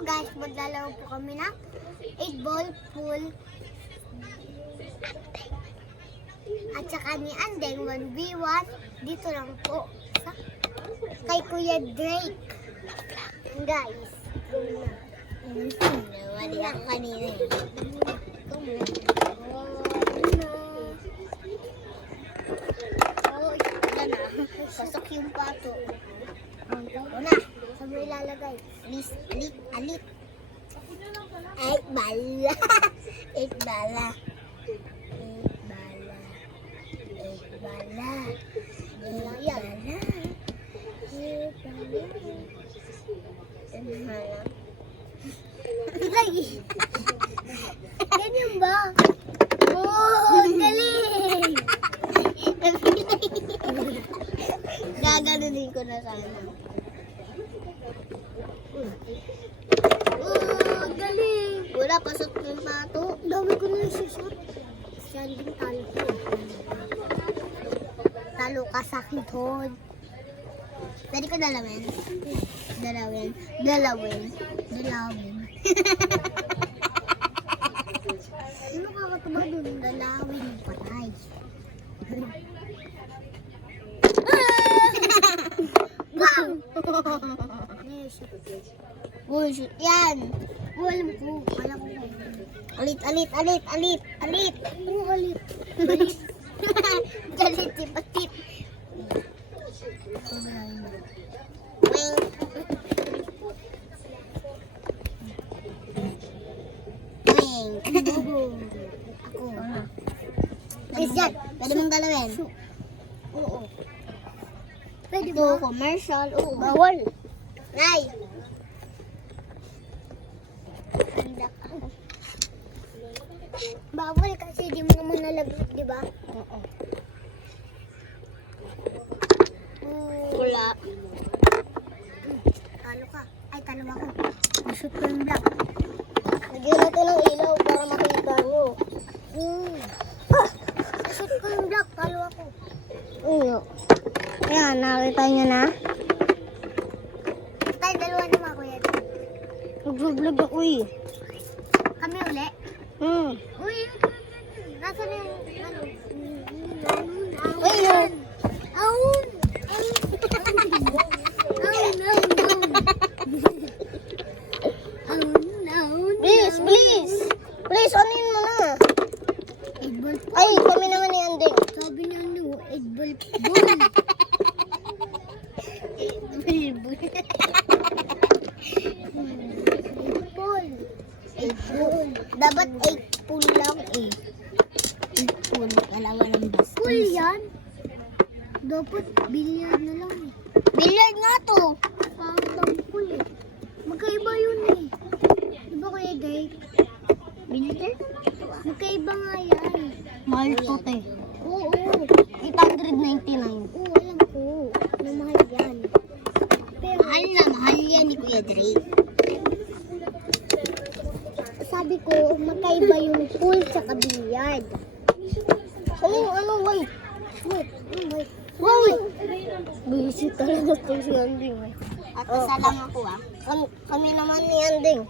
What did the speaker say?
guys, maglalaro po kami ng 8-ball pool. At saka ni Andeng 1v1 dito lang po sa kay Kuya Drake. Guys, wali ako kanina eh. Oh, ito na. Pasok yung pato. Una, saan mo ilalagay? Alit. Ay, bala. Eight bala. Lagi. Ganyan ba? Oh, galing. Gaganunin ko na sana. Oh, galing. Wala, pasok yung pato. Dami ko na yung susot. Yan din talo ko. Talo ka sa akin, Todd. Pwede ko dalawin. Ano kakataba dun? Dalawin. Patay. Bang! Bullshit yan. Alam ko. Alit. Oo, alit. Galit si Patit. Ako. Guys, yan. Pwede mong galawin. Oo. Pwede ba? Commercial. Oo. Bawal. Nay. Bawal kasi di mo naman nalaglag, di ba? Oo. Wala. Talo ka. Ay, talo ako. Mashoot ko yung block. Lagyan natin ng ilaw para makita nyo. Mashoot ko yung block. Talo ako. Oo. Ayan, nakita nyo na? Tayo, dalawa naman, kuya. Nag-vlog ako eh. Kami uli? Uy, nasa na yung ano? Uy, yun. Aun. Please, anin mo na. Ay, kami naman ni Andeng. Sabi niya ano, 8-ball ball. 8-ball. Dapat 8 pool lang eh. 8 pool, dalawa ng basta. Pool yan? Dapat billiard na lang eh. Billiard nga to. Parang pool eh. Magkaiba yun eh. Diba Kuya Drake? Billiard? Magkaiba nga yan. Mahal to te. Oo. 899. Oo, alam ko. Na mahal yan. Pero, mahal yan ni Kuya Drake. Sabi ko, magkaiba yung pool tsaka billiard. Ano, wait. Wait. Busy talaga to si Anding. At isa lang ako ah. Kami naman ni Anding.